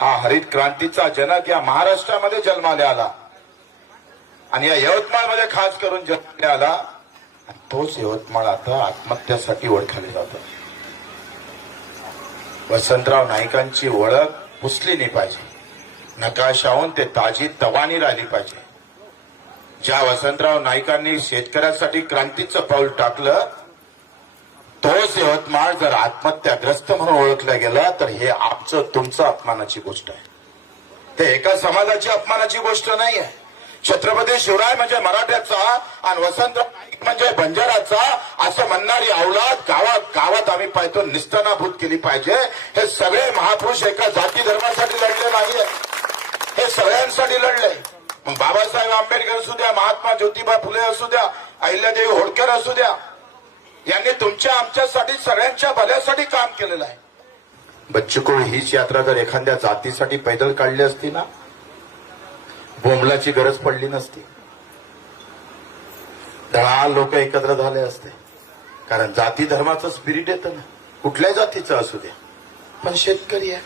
हा हरित क्रांतीचा जनक या महाराष्ट्रामध्ये जन्माला आला. आणि या यवतमाळमध्ये खास करून जन्माला आला. तोच यवतमाळ आता आत्महत्यासाठी ओळखले जातो. वसंतराव नाईकांची ओळख पुसली नाही पाहिजे. नकाशाहून ते ताजी तवानी राहिली पाहिजे. ज्या वसंतराव नाईकांनी शेतकऱ्यांसाठी क्रांतीचं पाऊल टाकलं तोच यवतमाळ जर आत्महत्याग्रस्त म्हणून ओळखला गेला तर हे आमचं तुमचं अपमानाची गोष्ट आहे. ते एका समाजाची अपमानाची गोष्ट नाही आहे छत्रपती शिवराय म्हणजे मराठ्याचा आणि वसंत नाईक म्हणजे बंजाराचा असं म्हणणारी अवलाद गावात गावात आम्ही पाहतो निस्तनाभूत केली पाहिजे. हे सगळे महापुरुष एका जाती धर्मासाठी लढले नाहीये. हे सगळ्यांसाठी लढले. मग बाबासाहेब आंबेडकर असू द्या महात्मा ज्योतिबा फुले असू द्या अहिल्यादेवी होळकर असू द्या यांनी तुमच्या आमच्यासाठी सगळ्यांच्या भल्यासाठी काम केलेलं आहे. बच्चूकोळ हीच यात्रा जर एखाद्या जातीसाठी पैदल काढली असती ना बोंबलाची गरज पडली नसती. दहा लोक एकत्र झाले असते. कारण जाती धर्माचं स्पिरिट येतं ना. कुठल्याही जातीचं असू द्या पण शेतकरी आहे.